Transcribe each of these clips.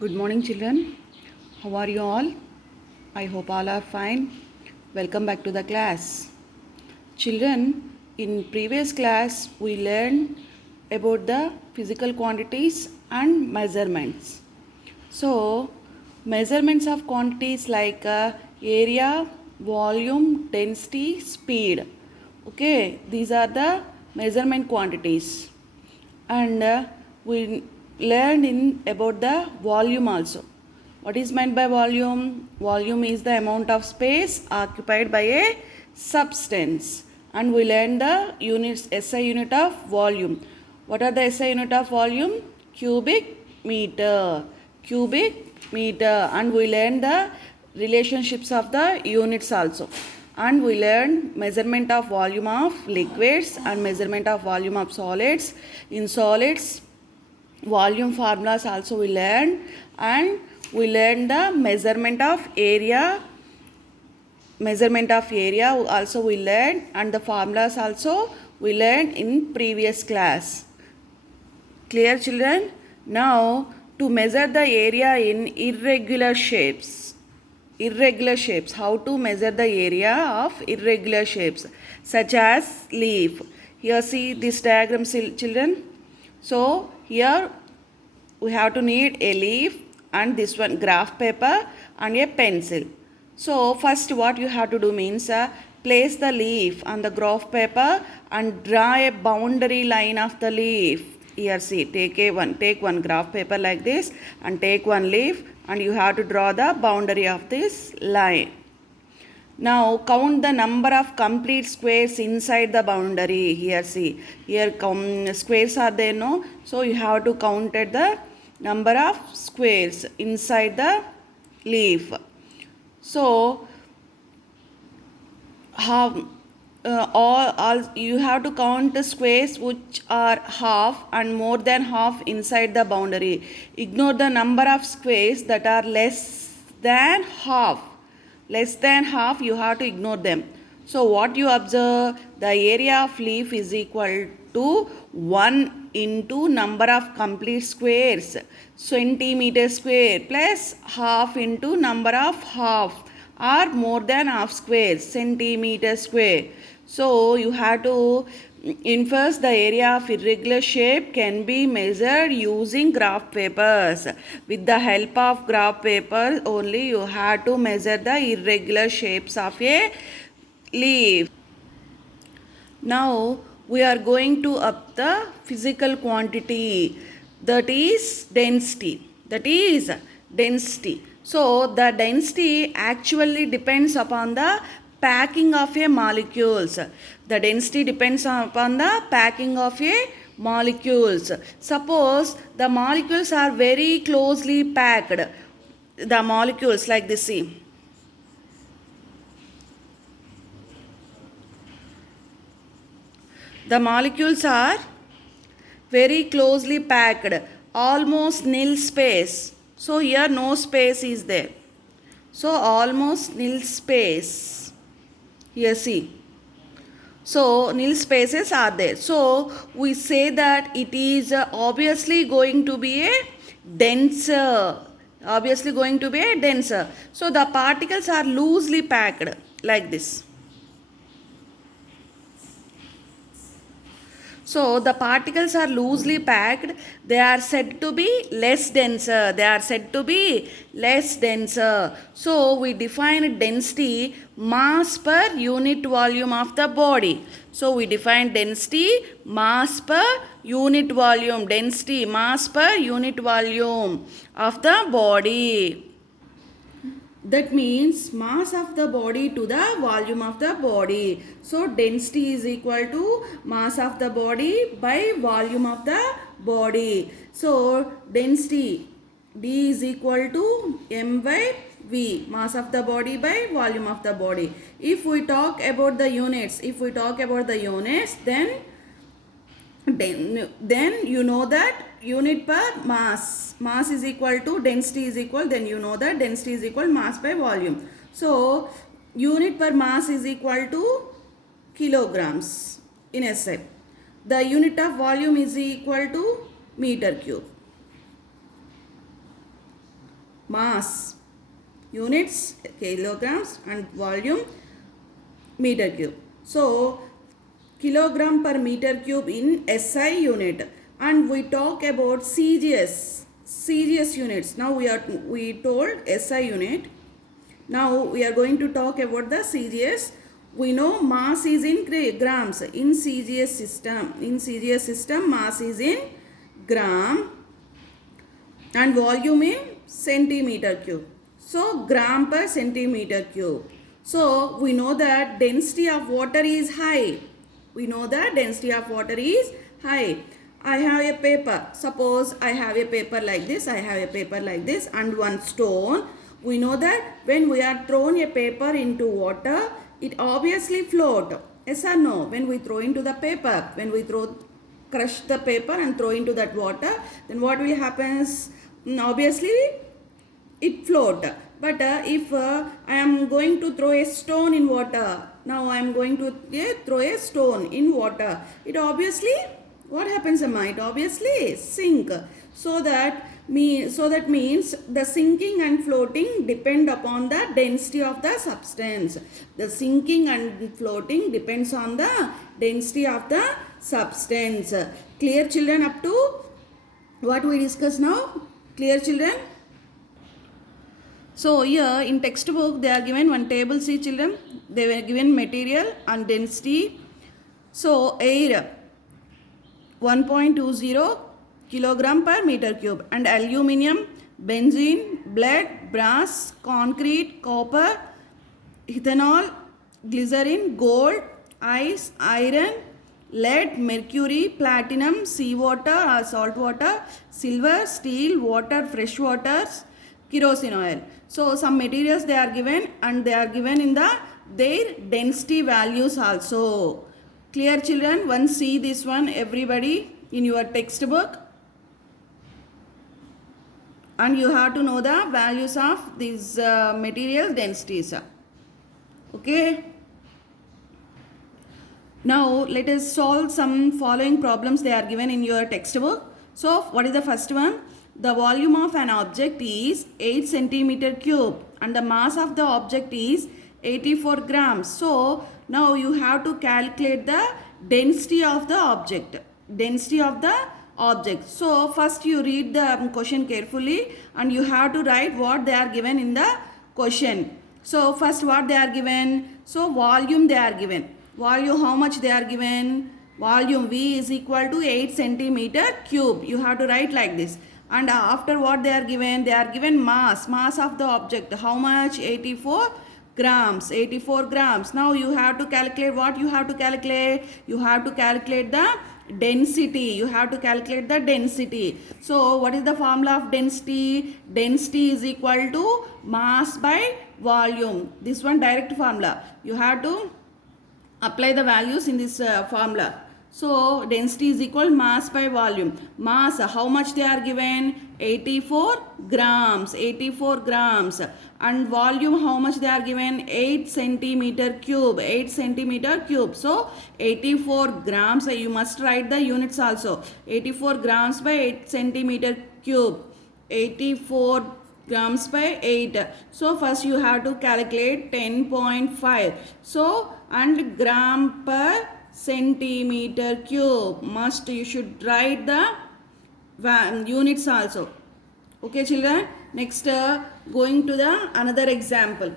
Good morning, children. How are you all? I hope all are fine. Welcome back to the class. Children, in previous class we learned about the physical quantities and measurements. So, measurements of quantities like area, volume, density, speed. Okay, these are the measurement quantities. And we learned in about the volume also. What is meant by volume? Volume is the amount of space occupied by a substance. And we learned the units, SI unit of volume. What are the SI unit of volume? Cubic meter. Cubic meter. And we learned the relationships of the units also. And we learned measurement of volume of liquids and measurement of volume of solids. In solids, volume formulas also we learned, and we learned the measurement of area also we learned, and the formulas also we learned in previous class. Clear, children? Now to measure the area in irregular shapes. How to measure the area of irregular shapes such as leaf. Here see this diagram, children. So here we have to need a leaf and this one graph paper and a pencil. So first what you have to do means place the leaf on the graph paper and draw a boundary line of the leaf. Here see, take one graph paper like this and take one leaf, and you have to draw the boundary of this line. Now count the number of complete squares inside the boundary. Here see, here squares are there, no? So you have to count the number of squares inside the leaf. So all you have to count the squares which are half and more than half inside the boundary. Ignore the number of squares that are less than half. You have to ignore them. So what you observe, the area of leaf is equal to 1 into number of complete squares, centimeter square, plus half into number of half or more than half squares, centimeter square. So you have to infer the area of irregular shape can be measured using graph papers. With the help of graph paper only you have to measure the irregular shapes of a leaf. Now we are going to up the physical quantity, that is density. So the density actually depends upon the packing of a molecules. The density depends upon the packing of a molecules. Suppose the molecules are very closely packed. The molecules like this, see. The molecules are very closely packed, almost nil space. So here no space is there. So almost nil space. Here see. So nil spaces are there. So we say that it is obviously going to be a denser. So the particles are loosely packed like this. So the particles are loosely packed. They are said to be less denser. So we define density mass per unit volume of the body. So we define density mass per unit volume. Density mass per unit volume of the body. That means mass of the body to the volume of the body. So density is equal to mass of the body by volume of the body. So density D is equal to M by V, mass of the body by volume of the body. If we talk about the units, then you know that unit per mass is equal to density is equal, then you know that density is equal mass by volume. So unit per mass is equal to kilograms in SI. The unit of volume is equal to meter cube. mass, units kilograms, and volume meter cube. So kilogram per meter cube in SI unit, and we talk about CGS units. Now we told SI unit. Now we are going to talk about the CGS. We know mass is in grams in CGS system. In CGS system, mass is in gram and volume in centimeter cube. So gram per centimeter cube. So we know that density of water is high. We know that density of water is high. I have a paper. Suppose I have a paper like this. I have a paper like this and one stone. We know that when we are thrown a paper into water, it obviously float. Yes or no? When we throw into the paper, when we crush the paper and throw into that water, then what will happen? Obviously, it float. But if I am going to throw a stone in water, now I am going to throw a stone in water. It obviously, what happens, Amma? It obviously sink. So that means the sinking and floating depend upon the density of the substance. The sinking and floating depends on the density of the substance. Clear, children, up to what we discuss now? Clear, children? So here in textbook they are given one table. See, children, they were given material and density. So air 1.20 kilogram per meter cube, and aluminium, benzene, lead, brass, concrete, copper, ethanol, glycerin, gold, ice, iron, lead, mercury, platinum, seawater or salt water, silver, steel, water, fresh waters, kerosene oil. So some materials they are given, and they are given in their density values also. Clear, children? Once see this one, everybody, in your textbook, and you have to know the values of these material densities. Okay. Now let us solve some following problems. They are given in your textbook. So what is the first one? The volume of an object is 8 centimeter cube and the mass of the object is 84 grams. So now you have to calculate the density of the object. Density of the object. So first you read the question carefully and you have to write what they are given in the question. So first what they are given? So volume they are given. Volume, how much they are given? Volume V is equal to 8 centimeter cube. You have to write like this. And after what they are given? They are given mass of the object. How much? 84 grams. 84 grams. Now you have to calculate what you have to calculate? You have to calculate the density. You have to calculate the density. So what is the formula of density? Density is equal to mass by volume. This one direct formula. You have to apply the values in this formula. So density is equal mass by volume. Mass, how much they are given? 84 grams. 84 grams. And volume, how much they are given? 8 centimeter cube. 8 centimeter cube. So 84 grams. You must write the units also. 84 grams by 8 centimeter cube. 84 grams by 8. So first you have to calculate 10.5. So and gram per centimeter cube. You should write the units also. Okay, children. Next going to the another example.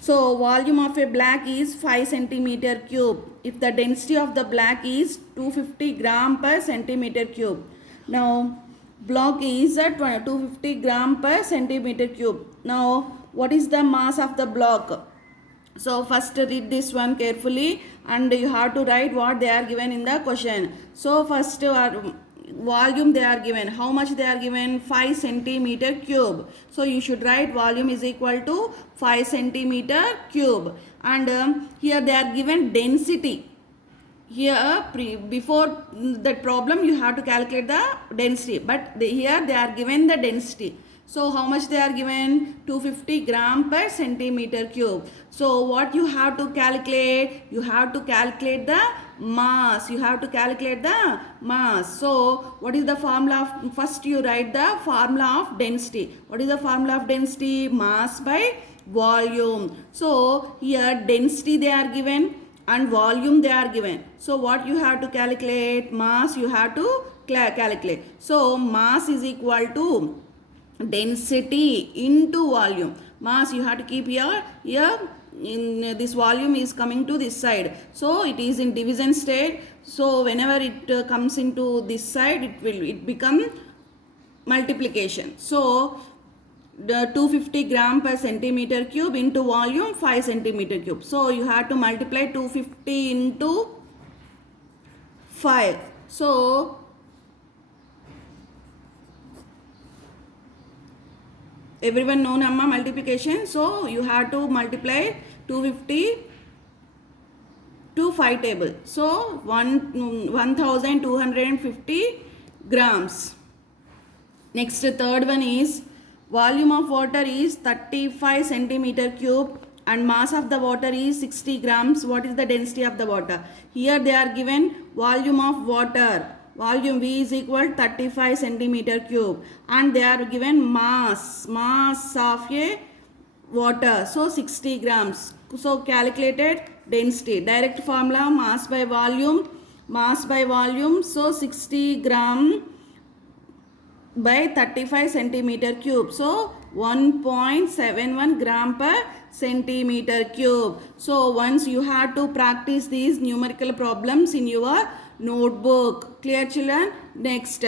So volume of a black is 5 centimeter cube. If the density of the black is 250 gram per centimeter cube. Now block is at 250 gram per centimeter cube. Now what is the mass of the block? So first read this one carefully and you have to write what they are given in the question. So first volume they are given. How much they are given? 5 centimeter cube. So you should write volume is equal to 5 centimeter cube. And here they are given density. Here before that problem you have to calculate the density. But here they are given the density. So how much they are given? 250 gram per centimeter cube. So what you have to calculate? You have to calculate the mass. You have to calculate the mass. So what is the formula of, first you write the formula of density. What is the formula of density? Mass by volume. So here density they are given and volume they are given. So what you have to calculate? Mass you have to calculate. So mass is equal to density into volume. Mass you have to keep here in this volume is coming to this side, so it is in division state. So whenever it comes into this side, it become multiplication. So the 250 gram per centimeter cube into volume 5 centimeter cube. So you have to multiply 250 into 5. So everyone know Namma multiplication. So you have to multiply 250 to 5 table. So 1250 grams. Next third one is volume of water is 35 centimeter cube and mass of the water is 60 grams. What is the density of the water? Here they are given volume of water. Volume V is equal 35 centimeter cube and they are given mass of a water, so 60 grams. So calculated density, direct formula mass by volume, so 60 gram by 35 centimeter cube, so 1.71 gram per centimeter cube. So once you have to practice these numerical problems in your notebook. Clear children? Next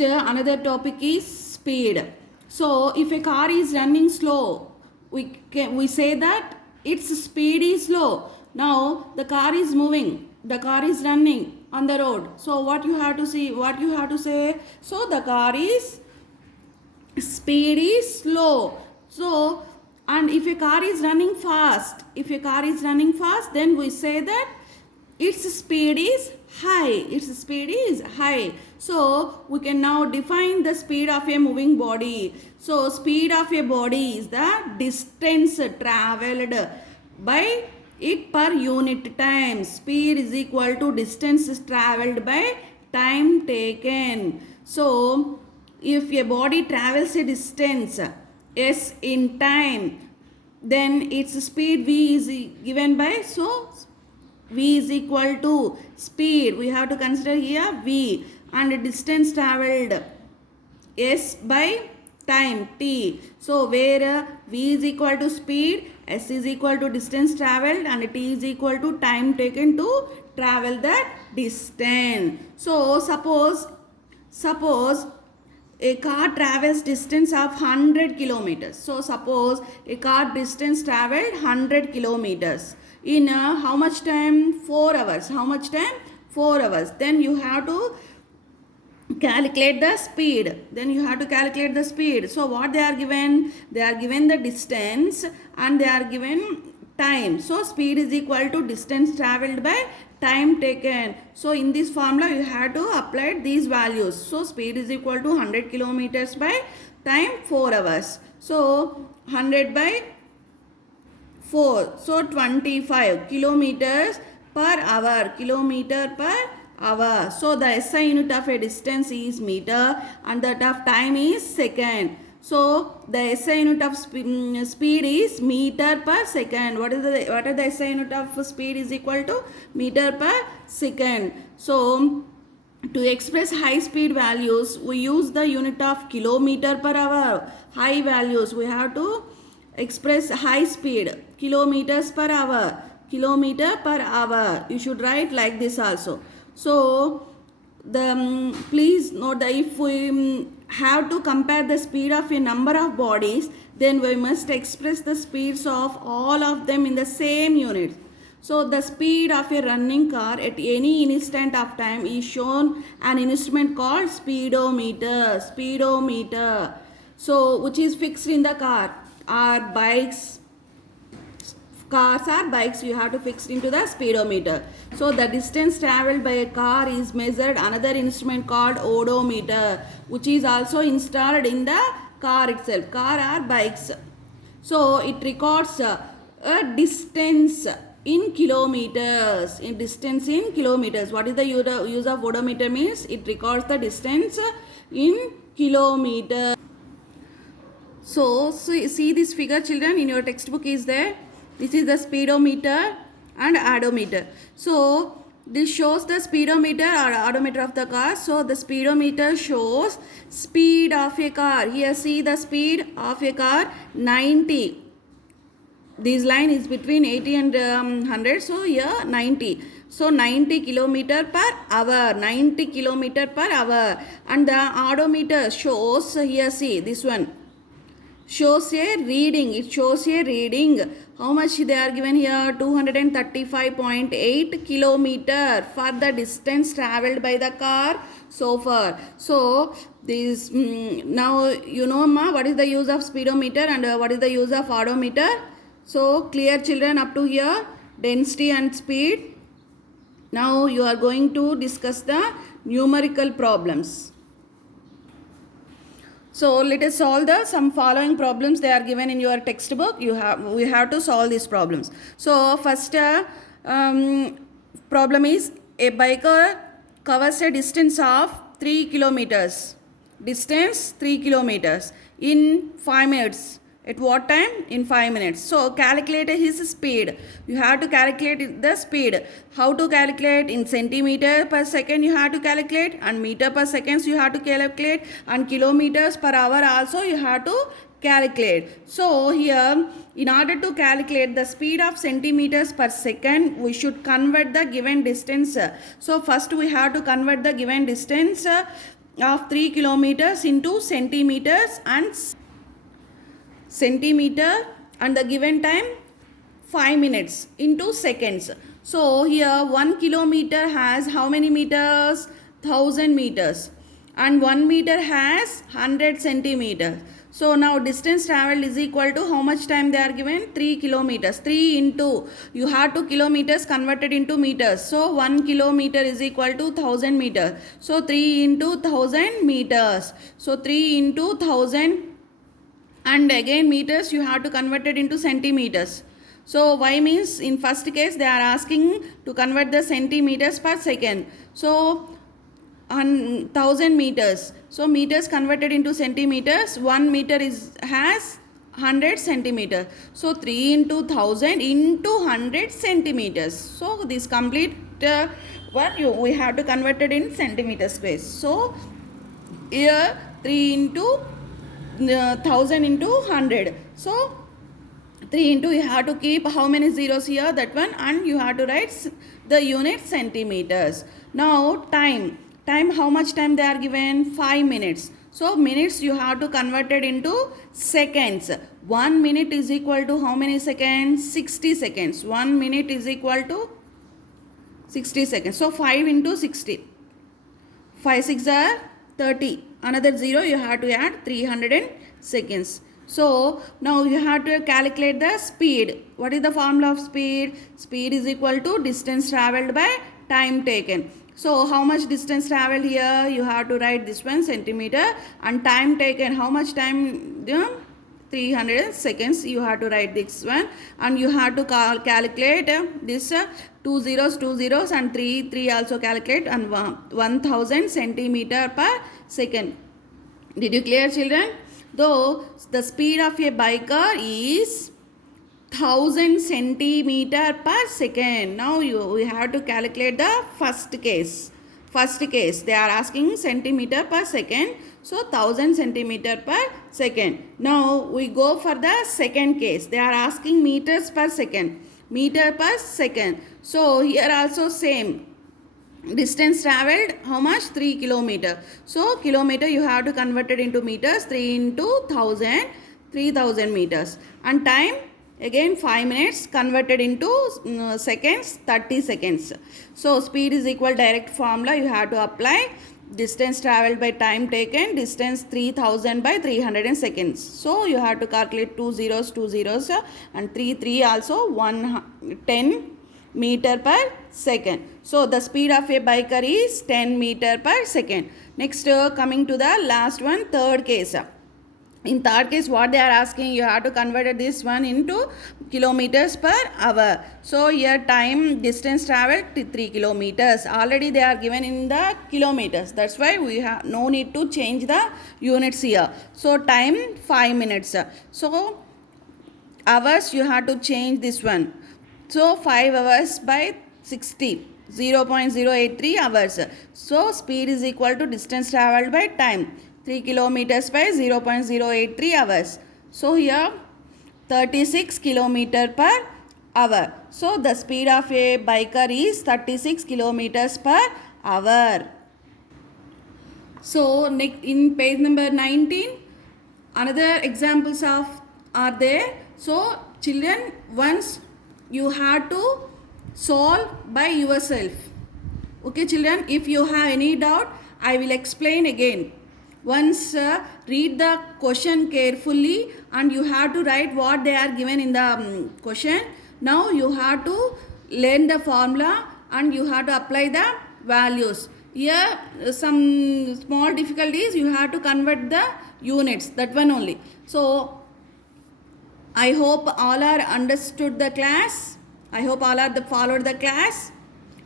another topic is speed. So if a car is running slow, we say that its speed is slow. Now the car is moving, the car is running on the road. So what you have to say? So the car is speed is slow. So and if a car is running fast, then we say that its speed is high. So we can now define the speed of a moving body. So speed of a body is the distance traveled by it per unit time. Speed is equal to distance traveled by time taken. So if a body travels a distance s in time, then its speed v is given by, so v is equal to speed, we have to consider here v, and distance traveled s by time t. So where v is equal to speed, s is equal to distance traveled, and t is equal to time taken to travel that distance. So suppose a car travels distance of 100 kilometers. So suppose a car distance traveled 100 kilometers in how much time? 4 hours. How much time? 4 hours. Then you have to calculate the speed. So what they are given? They are given the distance and they are given time. So speed is equal to distance traveled by time taken. So in this formula you have to apply these values. So speed is equal to 100 kilometers by time 4 hours. So 100 by 4, so 25 kilometers per hour. So the SI unit of a distance is meter and that of time is second. So the SI unit of speed is meter per second. What are the SI unit of speed is equal to? Meter per second. So to express high speed values, we use the unit of kilometer per hour. High values we have to express high speed, kilometers per hour. You should write like this also. So please note that if we have to compare the speed of a number of bodies, then we must express the speeds of all of them in the same unit. So the speed of a running car at any instant of time is shown an instrument called speedometer. So which is fixed in the car. Our bikes, cars or bikes, you have to fix into the speedometer. So the distance traveled by a car is measured another instrument called odometer, which is also installed in the car itself, car or bikes. So it records a distance in kilometers. In distance in kilometers. What is the use of odometer means? It records the distance in kilometers. So see this figure, children, in your textbook is there. This is the speedometer and odometer. So this shows the speedometer or odometer of the car. So the speedometer shows speed of a car. Here see the speed of a car 90. This line is between 80 and 100. So here 90. So 90 kilometer per hour. 90 kilometer per hour. And the odometer shows, here see this one, shows a reading. It shows a reading. How much they are given here? 235.8 kilometer for the distance traveled by the car so far. So this now you know ma what is the use of speedometer and what is the use of odometer. So clear, children, up to here, density and speed. Now you are going to discuss the numerical problems. So let us solve some following problems. They are given in your textbook. We have to solve these problems. So first problem is a biker covers a distance of 3 kilometers. Distance 3 kilometers in 5 minutes. At what time? In 5 minutes. So calculate his speed. You have to calculate the speed. How to calculate? In centimeter per second you have to calculate, and meter per seconds you have to calculate, and kilometers per hour also you have to calculate. So here, in order to calculate the speed of centimeters per second, we should convert the given distance. So first we have to convert the given distance of 3 kilometers into centimeters and centimeter, and the given time 5 minutes into seconds. So here 1 kilometer has how many meters? 1000 meters, and 1 meter has 100 centimeters. So now distance traveled is equal to how much time they are given? 3 kilometers. 3 into, you have to kilometers converted into meters. So 1 kilometer is equal to 1000 meters. So 3 into 1000 meters. So 3 into 1000, and again meters you have to convert it into centimeters. So why means in first case they are asking to convert the centimeters per second. So 1000 meters. So meters converted into centimeters. 1 meter has 100 centimeters. So 3 into 1000 into 100 centimeters. So this complete we have to convert it in centimeter space. So here 3 into 1000 into 100. So 3 into, you have to keep how many zeros here? That one, and you have to write the unit centimeters. Now time, how much time they are given? 5 minutes. So minutes you have to convert it into seconds. 1 minute is equal to how many seconds? 60 seconds. 1 minute is equal to 60 seconds. So 5 into 60. 5 6 are 30. Another 0 you have to add, 300 seconds. So now you have to calculate the speed. What is the formula of speed? Speed is equal to distance traveled by time taken. So how much distance traveled here? You have to write this one, centimeter, and time taken. How much time? 300 seconds. You have to write this one, and you have to calculate this 2 zeros and 3 also calculate, and 1000 centimeter per second. Did you clear, children? Though the speed of a biker is 1000 centimeter per second. Now we have to calculate the first case. First case they are asking centimeter per second. So 1000 centimeter per second. Now we go for the second case. They are asking meters per second. Meter per second. So here also same. Distance traveled how much? 3 kilometer. So kilometer you have to convert it into meters. 3 into 1000, 3000 meters. And time again 5 minutes converted into seconds, 30 seconds. So speed is equal direct formula you have to apply. distance traveled by time taken, distance 3000 by 300 seconds. So you have to calculate two zeros and 3 also 10 meter per second. So the speed of a biker is 10 meter per second. Next coming to the last one, third case. In third case, what they are asking, you have to convert this one into kilometers per hour. So here time distance traveled 3 kilometers. Already they are given in the kilometers. That's why we have no need to change the units here. So time 5 minutes. So hours you have to change this one. So 5 hours by 60. 0.083 hours. So speed is equal to distance traveled by time. 3 kilometers by 0.083 hours. So here 36 kilometer per hour. So the speed of a biker is 36 kilometers per hour. So in page number 19, another examples of are there. So children, once you have to solve by yourself. Okay children, if you have any doubt, I will explain again. Once read the question carefully and you have to write what they are given in the question. Now you have to learn the formula and you have to apply the values. Here some small difficulties, you have to convert the units, that one only. So I hope all are understood the class. I hope all are followed the class.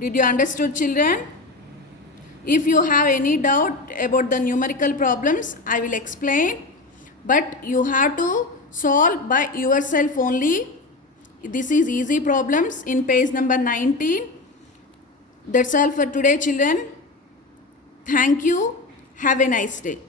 Did you understood children? If you have any doubt about the numerical problems, I will explain. But you have to solve by yourself only. This is easy problems in page number 19. That's all for today children. Thank you. Have a nice day.